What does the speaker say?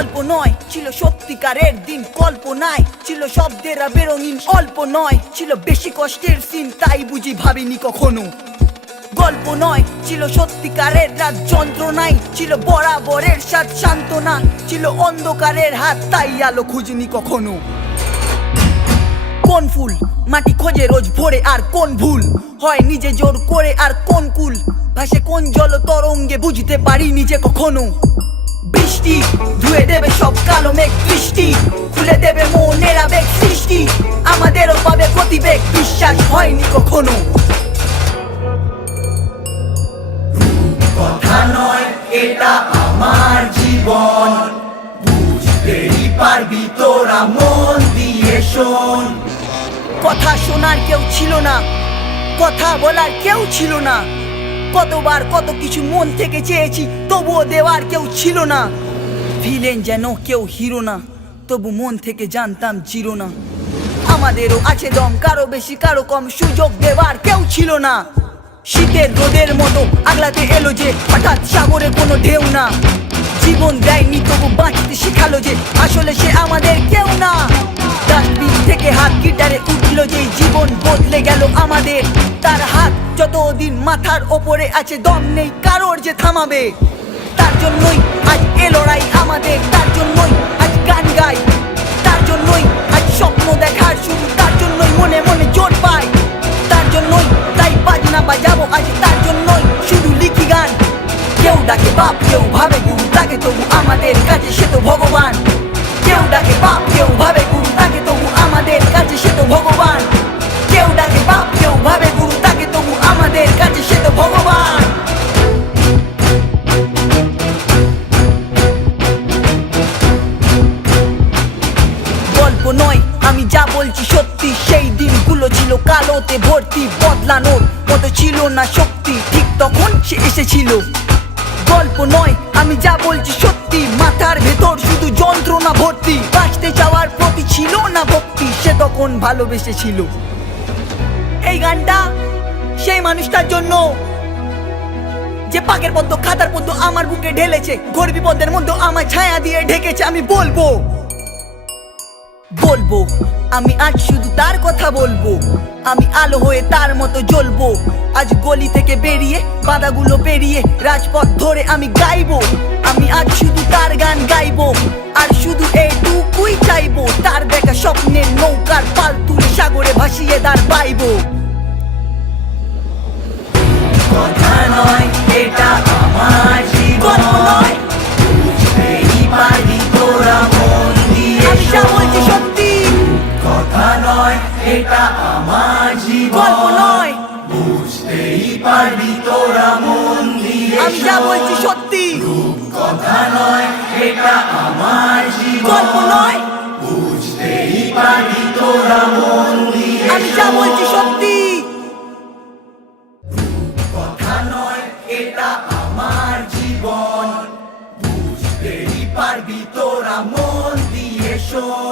গল্প নয় ছিল সত্যিকারের দিন, কল্পনায় ছিল শব্দের বেরঙিন, অল্প নয় ছিল বেশি কষ্টের সিন, তাই বুঝি ভাবিনি কখনো। গল্প নয় ছিল সত্যিকারের রাত, যন্ত্রণায় ছিল বরাবরের সাথ, সান্ত্বনা ছিল অন্ধকারের হাত, তাই আলো খুঁজিনি কখনো। কোন ফুল মাটি খোঁজে রোজ ভোরে, আর কোন ভুল হয় নিজে জোর করে, আর কোন কুল ভাসে কোন জল তরঙ্গে, বুঝতে পারি নিজে কখনো। বৃষ্টি ধুয়ে দেবে সব কালো মেঘ, বৃষ্টি খুলে দেবে মনের আবেগ, সৃষ্টি আমাদেরও পাবে গতিবেগ, বিশ্বাস হয়নি কখনো। কথা নয় এটা আমার জীবন, বুঝতেই পারবি তোরা মন দিয়ে শোন। কথা শোনার কেউ ছিল না, কথা বলার কেউ ছিল না, কতবার কত কিছু মন থেকে চেয়েছি, তবুও দেওয়ার কেউ ছিল না। ভিলেন যেন কেউ হিরো না, তবু মন থেকে জানতাম জিরো না। আমাদেরও আছে দম, কারো বেশি কারো কম, সুযোগ দেওয়ার কেউ ছিল না। শীতের রোদের মতো আগলাতে এলো যে হঠাৎ সাগরে কোনো ঢেউ না, জীবন দেয়নি তবু বাঁচতে শিখালো যে আসলে সে আমাদের কেউ না। ডাস্টবিন থেকে হাত গিটারে উঠলো যে জীবন বদলে গেল আমাদের, তার হাত যতদিন মাথার ওপরে আছে দম নেই কারোর যে থামাবে। তার জন্যই আজ এ লড়াই আমাদের, তার জন্যই আজ গান গাই, তার জন্যই আজ স্বপ্ন দেখার শুরু, তার জন্যই মনে মনে জোর পাই, তার জন্যই তাই বাজনা বাজাবো আজ, তার জন্যই শুধু লিখি গান। কেউ ডাকে বাপ কেউ ভাবে গুরু, তাকে তবু আমাদের কাছে সে তো ভগবান। কেউ ডাকে বাপ কেউ ভাবে গুরু, তাকে তবু আমাদের কাছে সে তো ভগবান। কেউ ডাকে বাপ কেউ ভাবে গুরু, তাকে তবু আমাদের কাছে সে তো ভগবান। গল্প নয় আমি যা বলছি সত্যি, সেই দিনগুলো ছিল কালোতে ভর্তি, বদলানোর মতো ছিল না শক্তি, ঠিক তখন সে এসেছিল। গল্প নয় আমি যা বলছি সত্যি, মাথার ভেতর শুধু যন্ত্রণা ভর্তি, বাঁচতে চাওয়ার প্রতি ছিল না ভক্তি, সে তখন ভালোবেসেছিল। এই গানটা সেই মানুষটার জন্য যে পাকের পদ্ম খাতার পদ্ম আমার বুকে ঢেলেছে, ঘোর বিপদের মধ্যে আমার ছায়া দিয়ে ঢেকেছে। আমি বলবো বলবো আমি আজ শুধু তার কথা বলবো, আমি আলো হয়ে তার মতো জ্বলবো। আজ গলি থেকে বেরিয়ে বাধাগুলো পেরিয়ে রাজপথ ধরে আমি গাইবো, আমি আজ শুধু তার গান গাইবো, আর শুধু এইটুকুই চাইবো, তার দেখা স্বপ্নের নৌকার পাল তুলে সাগরে ভাসিয়ে দাঁড় পাইবো। কথা নয় এটা আমার জীবন, বুঝতেই পারবি তোরা মন দিয়ে আমি যা শোন। বলছি সত্যি, কথা নয় এটা আমার জীবন, গল্প নয়, বুঝতেই পারবি তোরা মন দিয়ে আমি যা শোন। বলছি সত্যি, কথা নয় এটা আমার জীবন, গল্প নয়, বুঝতেই পারবি তোরা মন দিয়ে আমি যা বলছি সত্যি। কথা নয় এটা আমার জীবন, বুঝতেই পারবি তোরা মন দিয়ে শোন।